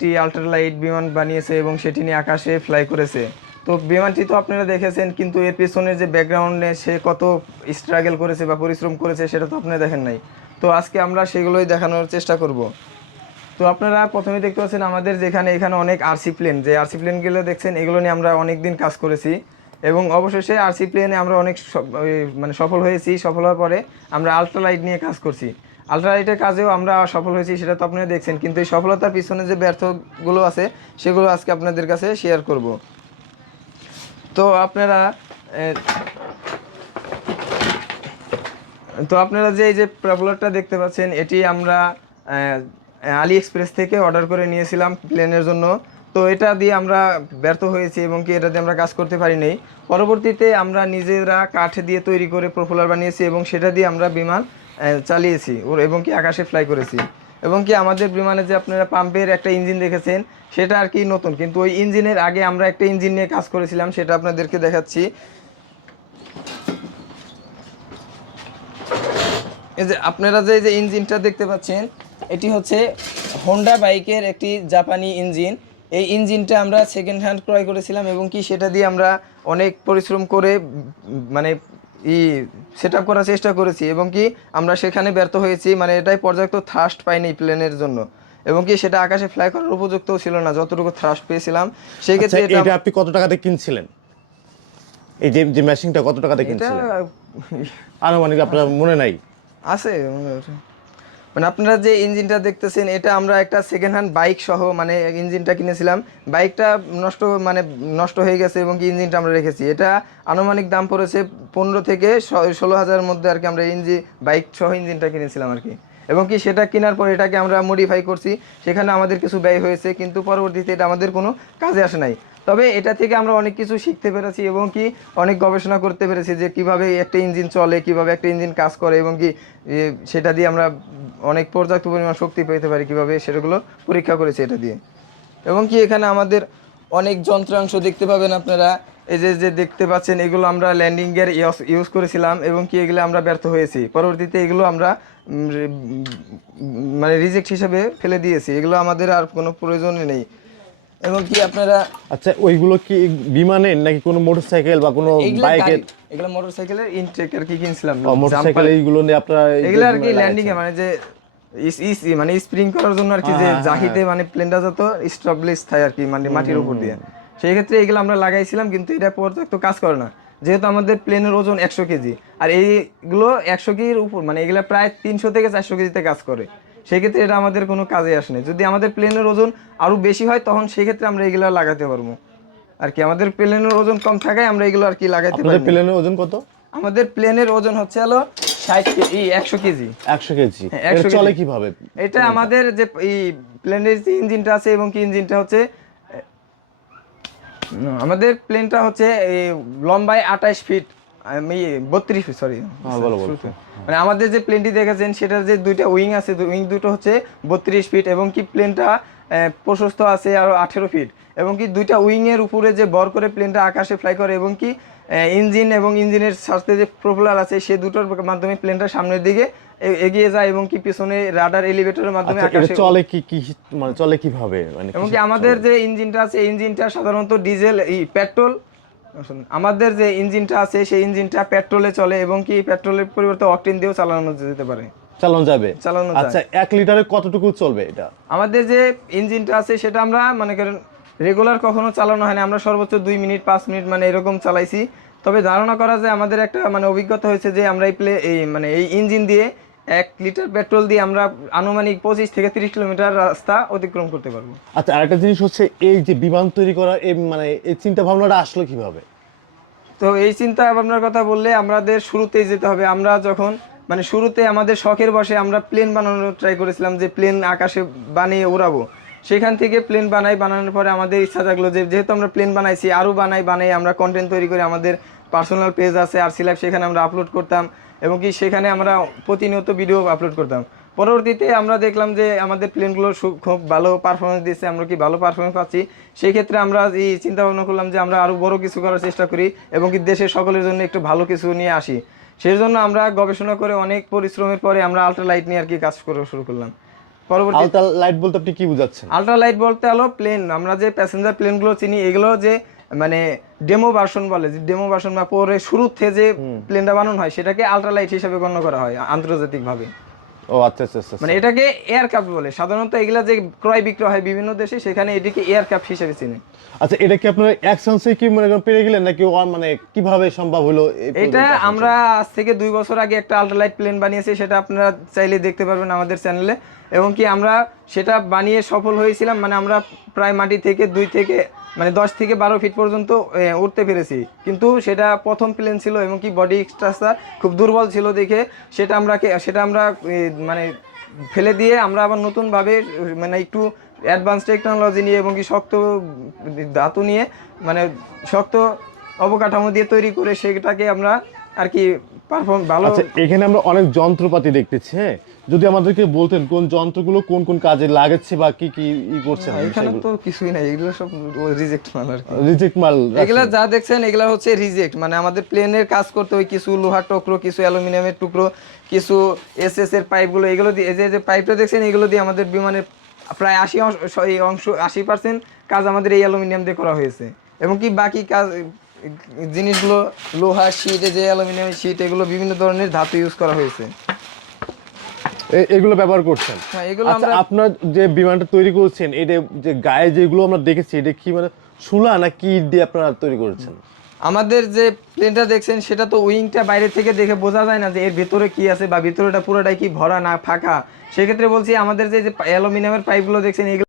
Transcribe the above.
একটি আল্ট্রালাইট বিমান বানিয়েছে এবং সেটি নিয়ে আকাশে ফ্লাই করেছে। তো বিমানটি তো আপনারা দেখেছেন, কিন্তু এর পেছনের যে ব্যাকগ্রাউন্ডে সে কত স্ট্রাগল করেছে বা পরিশ্রম করেছে সেটা তো আপনারা দেখেন নাই। তো আজকে আমরা সেগুলোই দেখানোর চেষ্টা করব। তো আপনারা প্রথমে দেখতে পাচ্ছেন আমাদের যেখানে এখানে অনেক আরসি প্লেন যে আরসি প্লেনগুলো দেখছেন, এগুলো নিয়ে আমরা অনেক দিন কাজ করেছি। এবং অবশেষে আরসি প্লেনে আমরা অনেক মানে সফল হয়েছি, সফল হওয়ার পরে আমরা আল্ট্রালাইট নিয়ে কাজ করছি। আল্ট্রালাইটের কাজেও আমরা সফল হয়েছি, সেটা তো আপনারা দেখছেন। কিন্তু এই সফলতার পিছনে যে ব্যর্থগুলো আছে, সেগুলো আজকে আপনাদের কাছে শেয়ার করব। তো আপনারা তো আপনারা যে, এই যে প্রপলারটা দেখতে পাচ্ছেন, এটি আমরা আলি এক্সপ্রেস থেকে অর্ডার করে নিয়েছিলাম প্লেনের জন্য। তো এটা দিয়ে আমরা ব্যর্থ হয়েছি এবং কি এটা দিয়ে আমরা কাজ করতে পারি পারিনি পরবর্তীতে আমরা নিজেরা কাঠ দিয়ে তৈরি করে প্রপলার বানিয়েছি এবং সেটা দিয়ে আমরা বিমান চালিয়েছি। ওর এবং কি আকাশে ফ্লাই করেছি। এবং কি আমাদের বিমানে যে আপনারা পাম্পের একটা ইঞ্জিন দেখেছেন, সেটা আর কি নতুন। কিন্তু ওই ইঞ্জিনের আগে আমরা একটা ইঞ্জিন নিয়ে কাজ করেছিলাম, সেটা আপনাদেরকে দেখাচ্ছি। এই যে আপনারা যে যে ইঞ্জিনটা দেখতে পাচ্ছেন, এটি হচ্ছে হোন্ডা বাইকের একটি জাপানি ইঞ্জিন এই ইঞ্জিনটা আমরা সেকেন্ড হ্যান্ড ক্রয় করেছিলাম এবং কি সেটা দিয়ে আমরা অনেক পরিশ্রম করে মানে ই সেট আপ করার চেষ্টা করেছি এবং কি আমরা সেখানে ব্যর্থ হয়েছি মানে এটাই পর্যাপ্ত থ্রাস্ট পাইনি প্লেনের জন্য। এবং কি সেটা আকাশে ফ্লাই করার উপযুক্ত ছিল না যতটুকু থ্রাস্ট পেয়েছিলাম। সেই আচ্ছা, ক্ষেত্রে এটা এটা আপনি কত টাকাতে কিনছিলেন? এই যে যে মেশিনটা কত টাকাতে কিনছিলেন? আনুমানিক আপনার মনে নাই? আছে। মনে আপনারা যে ইঞ্জিনটা দেখতেছেন, এটা আমরা একটা সেকেন্ড হ্যান্ড বাইক সহ মানে ইঞ্জিনটা কিনেছিলাম। বাইকটা নষ্ট মানে নষ্ট হয়ে গেছে এবং কি ইঞ্জিনটা আমরা রেখেছি। এটা আনুমানিক দাম পড়েছে পনেরো থেকে ষোলো হাজারের মধ্যে আর কি আমরা ইঞ্জিন বাইক সহ ইঞ্জিনটা কিনেছিলাম আর কি। এবং কি সেটা কেনার পর এটাকে আমরা মডিফাই করছি। সেখানে আমাদের কিছু ব্যয় হয়েছে, কিন্তু পরবর্তীতে এটা আমাদের কোনো কাজে আসে নাই। তবে এটা থেকে আমরা অনেক কিছু শিখতে পেরেছি এবং কি অনেক গবেষণা করতে পেরেছি যে কীভাবে একটা ইঞ্জিন চলে, কীভাবে একটা ইঞ্জিন কাজ করে এবং কি সেটা দিয়ে আমরা অনেক পর্যাপ্ত পরিমাণ শক্তি পেতে পারি, কীভাবে সেটাগুলো পরীক্ষা করেছি এটা দিয়ে। এবং কি এখানে আমাদের অনেক যন্ত্রাংশ দেখতে পাবেন আপনারা। এই যে যে দেখতে পাচ্ছেন, এগুলো আমরা ল্যান্ডিং গিয়ার ইউজ করেছিলাম এবং কি এগুলো আমরা ব্যর্থ হয়েছি। পরবর্তীতে এগুলো আমরা মানে রিজেক্ট হিসেবে ফেলে দিয়েছি। এগুলো আমাদের আর কোনো প্রয়োজনই নেই। এবং কি আপনারা আচ্ছা ওইগুলো কি বিমানের নাকি কোনো মোটরসাইকেল বা কোনো বাইকের? এগুলো মোটরসাইকেলের ইনটেক আর কি কিনছিলাম? মোটরসাইকেল এইগুলো নিয়ে আপনারা এগুলো আর কি ল্যান্ডিং এ মানে যে ইস- মানে স্প্রিং করার জন্য আর কি যে হ্যাঁ, জাহিতে মানে প্লেনটা যত স্টাবলিশ থাকে আর কি মানে মাটির উপর দিয়ে। সেই ক্ষেত্রে এগুলো আমরা লাগাইছিলাম কিন্তু এটা পর্যাপ্ত কাজ করে না। যেহেতু আমাদের প্লেনের ওজন একশো কেজি আর এইগুলো একশো কেজির উপর মানে এগুলো প্রায় তিনশো থেকে চারশো কেজিতে কাজ করে। সেক্ষেত্রে এটা আমাদের কোনো কাজে আসে না যদি আমাদের প্লেনের ওজন আরও বেশি হয় তখন সেক্ষেত্রে আমরা এগুলো লাগাতে পারব। আর কি আমাদের প্লেনের ওজন কম থাকায় আমরা এগুলো আর কি লাগাতে পারি প্লেনের ওজন কত? আমাদের প্লেনের ওজন হচ্ছে হলো ষাট কেজি একশো কেজি। একশো কেজি। হ্যাঁ, এটা 100 চলে। কীভাবে? এটা আমাদের যে এই প্লেনের যে ইঞ্জিনটা আছে এবং কি ইঞ্জিনটা হচ্ছে আমাদের প্লেনটা হচ্ছে লম্বায় আঠাশ ফিট আমি বত্রিশ ফিট সরি হ্যাঁ। মানে আমাদের যে প্লেনটি দেখেছেন সেটার যে দুইটা উইং আছে উইং দুটো হচ্ছে বত্রিশ ফিট এবং কি প্লেনটা প্রশস্ত আছে আরও আঠেরো ফিট এবং কি দুইটা উইং এর উপরে যে বর করে প্লেনটা আকাশে ফ্লাই করে এবং কি ইঞ্জিন এবং ইঞ্জিনের সাথে যে প্রপেলার আছে সে দুটোর মাধ্যমে প্লেনটা সামনের দিকে এগিয়ে যায় এবং কি পিছনে রাডার এলিভেটরের মাধ্যমে আচ্ছা আকাশে চলে কি কি মানে চলে কীভাবে? মানে এবং কি আমাদের যে ইঞ্জিনটা আছে ইঞ্জিনটা সাধারণত ডিজেল এই পেট্রোল আমাদের যে ইঞ্জিনটা আছে সেই ইঞ্জিনটা পেট্রোলে চলে এবং কি পেট্রোলের পরিবর্তে অকটেন দিয়েও চালানো যেতে পারে। চালানো যাবে? চালানো আচ্ছা এক লিটারে কতটুকু চলবে এটা? আমাদের যে ইঞ্জিনটা আছে সেটা আমরা মানে করেন রেগুলার কখনো চালানো হয় না আমরা সর্বোচ্চ দুই মিনিট পাঁচ মিনিট মানে এরকম চালাইছি। তবে ধারণা করা যায় আমাদের একটা মানে অভিজ্ঞতা হয়েছে যে আমরা এই প্লে এই মানে এই ইঞ্জিন দিয়ে এক লিটার পেট্রোল দিয়ে আমরা আনুমানিক পঁচিশ থেকে তিরিশ কিলোমিটার রাস্তা অতিক্রম করতে পারব। আচ্ছা আরেকটা জিনিস হচ্ছে এই যে বিমান তৈরি করা এই মানে এই চিন্তা ভাবনাটা আসলো কীভাবে? তো এই চিন্তা ভাবনার কথা বললে আমাদের শুরুতেই যেতে হবে। আমরা যখন মানে শুরুতে আমাদের শখের বসে আমরা প্লেন বানানোর ট্রাই করেছিলাম যে প্লেন আকাশে বানিয়ে ওড়াবো সেখান থেকে প্লেন বানাই বানানোর পরে আমাদের ইচ্ছা জাগলো যে যেহেতু আমরা প্লেন বানাইছি আরও বানাই বানাই আমরা কন্টেন্ট তৈরি করে আমাদের পার্সোনাল পেজ আছে আর সিলাইভ সেখানে আমরা আপলোড করতাম। এবং কি সেখানে আমরা প্রতিনিয়ত ভিডিও আপলোড করতাম। পরবর্তীতে আমরা দেখলাম যে আমাদের প্লেনগুলো খুব ভালো পারফরমেন্স দিচ্ছে আমরা কি ভালো পারফরমেন্স পাচ্ছি? সেই ক্ষেত্রে আমরা এই চিন্তা ভাবনা করলাম যে আমরা আরও বড় কিছু করার চেষ্টা করি এবং কি দেশের সকলের জন্য একটু ভালো কিছু নিয়ে আসি। সেই জন্য আমরা গবেষণা করে অনেক পরিশ্রমের পরে আমরা আল্ট্রালাইট নিয়ে আর কি কাজ করা শুরু করলাম। পরবর্তী আলট্রা লাইট বলতে আপনি কি বুঝাচ্ছেন? আলট্রা লাইট বলতে হলো প্লেন আমরা যে প্যাসেঞ্জার প্লেনগুলো চিনি এগুলো যে মানে ডেমো ভার্সন বলে যে ডেমো ভার্সন বা পরে শুরুর থেকে যে প্লেনটা বানানো হয় সেটাকে আলট্রা লাইট হিসেবে গণ্য করা হয় আন্তর্জাতিকভাবে। ও আচ্ছা আচ্ছা আচ্ছা মানে এটাকে এয়ারক্রাফট বলে। সাধারণত এগুলা যে ক্রয় বিক্রয় হয় বিভিন্ন দেশে সেখানে এটিকে এয়ারক্রাফট হিসেবে চিনে। আচ্ছা এটা কি আপনার এক চান্সে কি মনে করেন পেরে গেলেন নাকি মানে কীভাবে সম্ভব হলো এটা আমরা আজ থেকে দুই বছর আগে একটা আল্ট্রালাইট প্লেন বানিয়েছি সেটা আপনারা চাইলে দেখতে পারবেন আমাদের চ্যানেলে এবং কি আমরা সেটা বানিয়ে সফল হয়েছিলাম মানে আমরা প্রায় মাটি থেকে দুই থেকে মানে দশ থেকে বারো ফিট পর্যন্ত উঠতে পেরেছি। কিন্তু সেটা প্রথম প্লেন ছিল এবং কি বডি স্ট্রাকচার খুব দুর্বল ছিল দেখে সেটা আমরা সেটা আমরা মানে ফেলে দিয়ে আমরা আবার নতুনভাবে মানে একটু অ্যাডভান্স টেকনোলজি নিয়ে এবং কি শক্ত ধাতু নিয়ে মানে শক্ত অবকাঠামো দিয়ে তৈরি করে সেটাকে আমরা আর কি পারফর্ম ভালো। আচ্ছা এখানে আমরা অনেক যন্ত্রপাতি দেখতেছি হ্যাঁ? যদি আমাদেরকে বলতেন কোন যন্ত্রগুলো কোন কোন কাজে লাগাচ্ছে বা কি কি ই করছেন এখানে তো কিছুই নাই এগুলো সব রিজেক্ট মাল আর রিজেক্ট মাল এগুলা যা দেখছেন এগুলা হচ্ছে রিজেক্ট মানে আমাদের প্লেনের কাজ করতে ওই কিছু লোহার টুকরো কিছু অ্যালুমিনিয়ামের টুকরো কিছু এস এস এর পাইপগুলো এগুলো দিয়ে যে যে পাইপটা দেখছেন এগুলো দিয়ে আমাদের বিমানের প্রায় আশি অংশ অংশ আশি পার্সেন্ট কাজ আমাদের এই অ্যালুমিনিয়াম দিয়ে করা হয়েছে। এবং কি বাকি কাজ জিনিসগুলো লোহা শীট যে অ্যালুমিনিয়াম শীট এগুলো বিভিন্ন ধরনের ধাতু ইউজ করা হয়েছে। এগুলো ব্যবহার করছেন? হ্যাঁ আচ্ছা আপনার যে বিমানটা তৈরি করছেন এটা যে গায়ে যেগুলো আমরা দেখেছি এটা কি মানে সুলা না কি দিয়ে আপনারা তৈরি করেছেন? আমাদের যে প্লেনটা দেখছেন সেটা তো উইংটা বাইরে থেকে দেখে বোঝা যায় না যে এর ভেতরে কি আছে বা ভেতরেটা পুরোটাই কি ভরা না ফাঁকা। সেক্ষেত্রে বলছি আমাদের যে অ্যালুমিনিয়ামের পাইপগুলো দেখছেন এগুলো